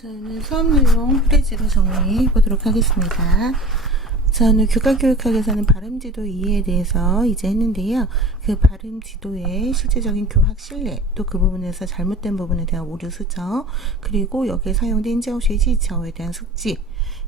저는 수업 내용 프레지로 정리해 보도록 하겠습니다. 저는 교과교육학에서는 발음지도 이해에 대해서 이제 했는데요. 그 발음지도의 실제적인 교학 신뢰, 또 그 부분에서 잘못된 부분에 대한 오류 수정, 그리고 여기에 사용된 인지어쉐지처에 대한 숙지,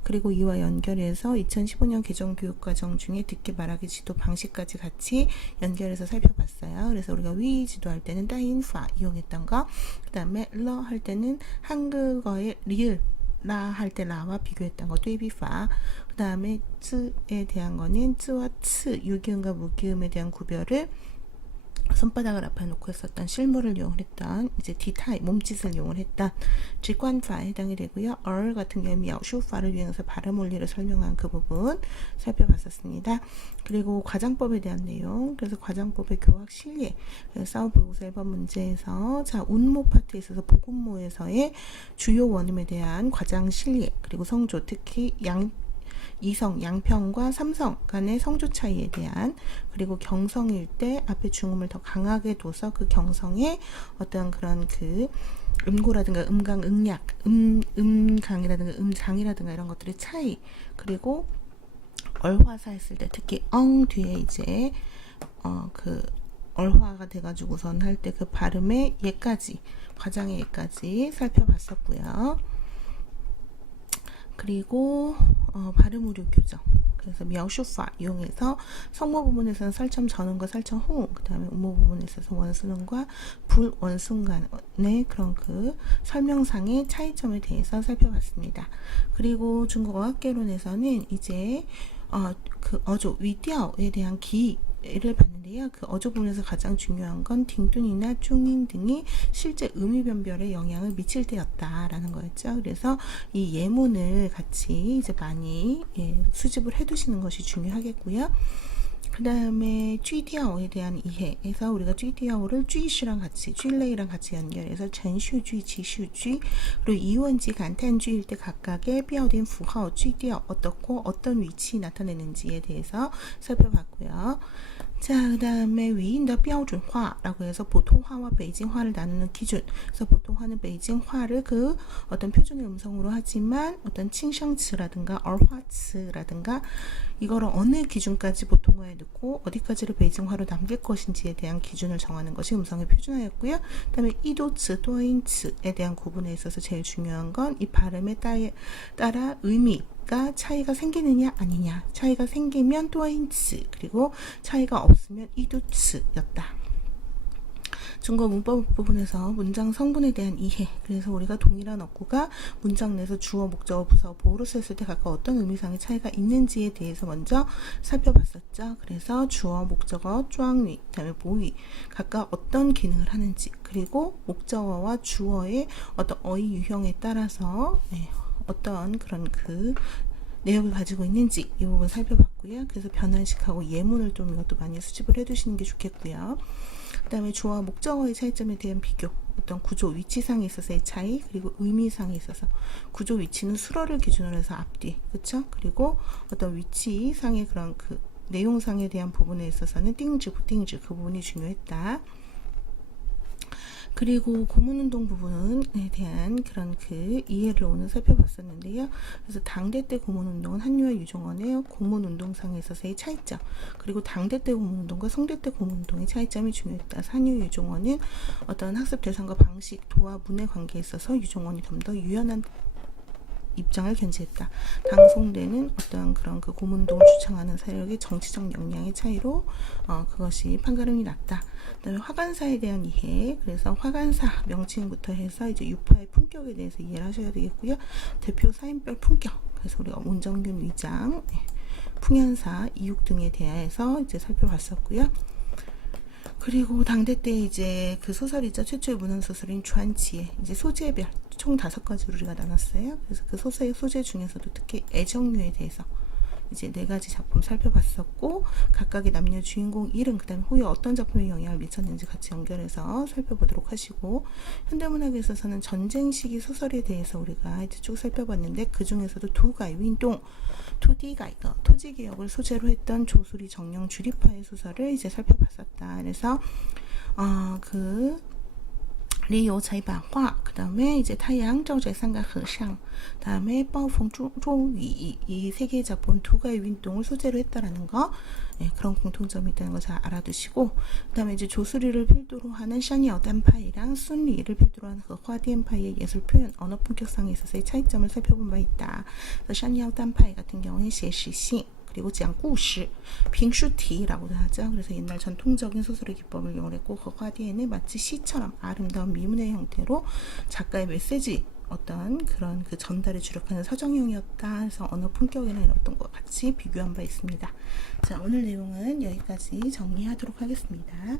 그리고 이와 연결해서 2015년 개정 교육과정 중에 듣기 말하기 지도 방식까지 같이 연결해서 살펴봤어요. 그래서 우리가 위 지도할 때는 따인파 이용했던 거, 그 다음에 러 할 때는 한국어의 리을 라 할 때 라와 비교했던 거 뚜이비파, 그 다음에 쯔에 대한 거는 쯔와 츠 유기음과 무기음에 대한 구별을 손바닥을 앞에 놓고 했었던 실물을 이용을 했던 이제 디타이 몸짓을 이용을 했던 직관파에 해당이 되고요. 얼 같은 경우에 미야오슈파를 이용해서 발음 원리를 설명한 그 부분 살펴봤었습니다. 그리고 과장법에 대한 내용, 그래서 과장법의 교학 실례, 싸워보고서 1번 문제에서 자 운모 파트에 있어서 보군모에서의 주요 원음에 대한 과장 실례, 그리고 성조, 특히 이성, 양평과 삼성 간의 성조 차이에 대한, 그리고 경성일 때 앞에 중음을 더 강하게 둬서 그 경성의 어떤 그런 그 음고라든가 음강, 음약, 음강이라든가 음장이라든가 이런 것들의 차이, 그리고 얼화사 했을 때 특히 엉 뒤에 이제 그 얼화가 돼가지고선 할 때 그 발음의 예까지, 과장의 예까지 살펴봤었고요. 그리고 발음 오류 교정, 그래서 미야오슈파 이용해서 성모 부분에서는 설점 전음과 설점 호응, 그 다음에 음모 부분에 있어서 원순음과 불원순 간의 그런 그 설명상의 차이점에 대해서 살펴봤습니다. 그리고 중국어 학개론에서는 이제 그 어조 위调에 대한 기를 봤는데요. 그 어조 부분에서 가장 중요한 건 딩뚠이나 쭝잉 등이 실제 의미 변별에 영향을 미칠 때였다라는 거였죠. 그래서 이 예문을 같이 이제 많이 수집을 해두시는 것이 중요하겠고요. 그 다음에 쥐디아오에 대한 이해에서 우리가 쥐디아오를 쥐시랑 같이, 쥐레이랑 같이 연결해서 전슈쥐, 지슈쥐, 그리고 이원지, 간탄쥐일 때 각각의 뼈된符号, 쥐디아오 어떻고 어떤 위치 나타내는지에 대해서 살펴봤고요. 자, 그 다음에 위인더标准化라고 해서 보통화와 베이징화를 나누는 기준. 그래서 보통화는 베이징화를 그 어떤 표준의 음성으로 하지만 어떤 칭샹츠라든가 얼화츠라든가 이거를 어느 기준까지 보통화에 넣고 어디까지를 베이징화로 남길 것인지에 대한 기준을 정하는 것이 음성의 표준화였고요. 그 다음에 이도츠, 또인츠에 대한 구분에 있어서 제일 중요한 건 이 발음에 따라 의미가 차이가 생기느냐 아니냐, 차이가 생기면 또인츠, 그리고 차이가 없으면 이도츠였다. 중국어 문법 부분에서 문장 성분에 대한 이해, 그래서 우리가 동일한 어구가 문장 내에서 주어, 목적어, 부사어, 보어로 쓰였을 때 각각 어떤 의미상의 차이가 있는지에 대해서 먼저 살펴봤었죠. 그래서 주어, 목적어, 쭈앙위, 그다음에 보위 각각 어떤 기능을 하는지, 그리고 목적어와 주어의 어떤 어휘 유형에 따라서 어떤 그런 그 내용을 가지고 있는지 이 부분 살펴봤고요. 그래서 변환식하고 예문을 좀 이것도 많이 수집을 해두시는 게 좋겠고요. 그 다음에 주어와 목적어의 차이점에 대한 비교, 어떤 구조, 위치상에 있어서의 차이, 그리고 의미상에 있어서 구조, 위치는 수러를 기준으로 해서 앞뒤, 그쵸? 그리고 어떤 위치상의 그런 그 내용상에 대한 부분에 있어서는 띵즈, 부띵즈 그 부분이 중요했다. 그리고 고문운동 부분에 대한 그런 그 이해를 오늘 살펴봤었는데요. 그래서 당대 때 고문운동은 한유와 유종원의 고문운동상에 있어서의 차이점, 그리고 당대 때 고문운동과 성대 때 고문운동의 차이점이 중요했다. 한유, 유종원은 어떤 학습 대상과 방식, 도와 문의 관계에 있어서 유종원이 좀 더 유연한 입장을 견지했다. 당송대는 어떤 그런 그 고문운동을 주창하는 세력의 정치적 역량의 차이로 그것이 판가름이 났다. 그다음에 화관사에 대한 이해, 그래서 화관사 명칭부터 해서 이제 유파의 품격에 대해서 이해를 하셔야 되겠고요. 대표 사인별 품격, 그래서 우리가 온정균 위장, 풍연사, 이육 등에 대해서 이제 살펴봤었고요. 그리고 당대 때 이제 그 소설이죠. 최초의 문헌 소설인传奇, 이제 소재별 총 5가지로 우리가 나눴어요. 그래서 그 소재 중에서도 특히 애정류에 대해서 이제 4가지 작품 살펴봤었고, 각각의 남녀 주인공 이름, 그 다음에 후에 어떤 작품에 영향을 미쳤는지 같이 연결해서 살펴보도록 하시고, 현대문학에 있어서는 전쟁 시기 소설에 대해서 우리가 이제 쭉 살펴봤는데, 그 중에서도 두가이, 윈동, 토디가이거, 토지개혁을 소재로 했던 조수리 정령 주리파의 소설을 이제 살펴봤었다. 그래서 그 리오 자이바화 그다음에 이제 타양 저제상과 흐상 다음에 뻐펑 조위 이 세 개의 작품 두 가지 윈동을 소재로 했다라는 거 예, 그런 공통점이 있다는 거 잘 알아두시고 그다음에 이제 조수리를 필두로 하는 샤니어 단파이랑 순리를 필두로 하는 그 화디엔파이의 예술 표현 언어 품격상에 있어서의 차이점을 살펴본 바 있다. 그래서 샤니어 단파이 같은 경우는 시시 그리고 讲故事 빙슈티라고도 하죠. 그래서 옛날 전통적인 소설의 기법을 이용했고 그 화디에는 마치 시처럼 아름다운 미문의 형태로 작가의 메시지 어떤 그런 그 전달에 주력하는 서정형이었다. 그래서 언어 품격이나 이런 어떤 것 같이 비교한 바 있습니다. 자, 오늘 내용은 여기까지 정리하도록 하겠습니다.